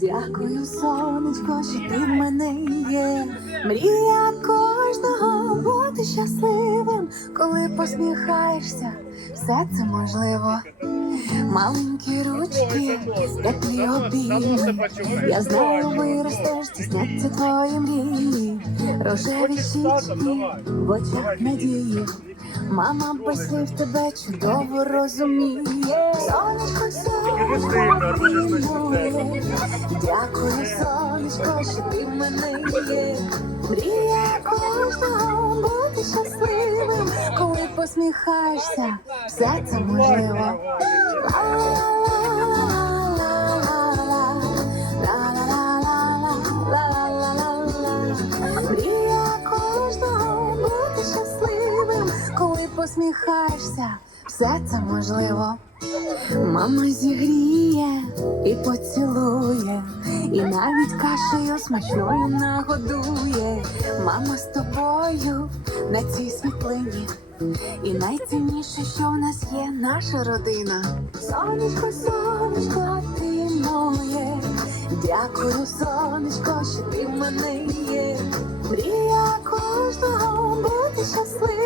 Дякую, сонечко, що ти в мене є. Мрія кожного бути щасливим, коли посміхаєшся, все це можливо. Маленькі ручки, теплі обійми. Я знаю, виростеш, тісняться твої мрії, рожеві щічки в очах надії. Мама без слів тебе чудово розуміє. Сонечко. Дякую, сонечко, що ти в мене є. Мрія кожного бути щасливим, коли посміхаєшся, все це можливо. Мрія кожного бути щасливим, коли посміхаєшся, все це можливо. Мама зігріє і поцілує, і навіть кашею смачною нагодує. Мама з тобою на цій світлині. І найцінніше, що в нас є наша родина. Сонечко, сонечко, ти моє. Дякую, сонечко, що ти в мене є. Мрія кожного бути щасливим,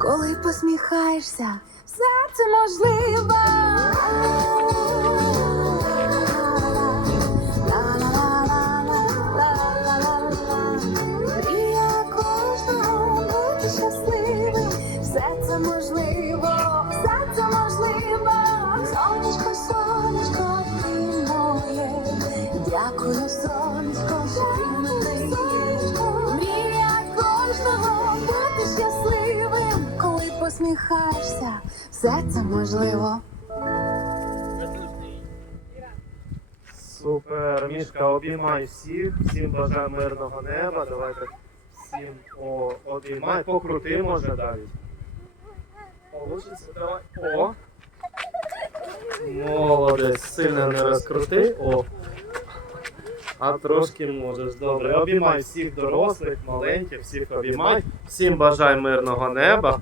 коли посміхаєшся, все це можливо. Мрія кожного все це можливо, все це можливо. Сонечко, сонечко, ти дякую, сонечко, що ти мене. Посміхаєшся, все це можливо. Супер, Мішка, обіймай всіх, всім бажаю мирного неба. Давайте всім о, обіймай. Покрути може навіть. Получиться, давай. О! Молодець, сильно не розкрути. О. А трошки можеш. Добре. Обіймай всіх дорослих, маленьких, всіх обіймай. Всім бажаю мирного неба.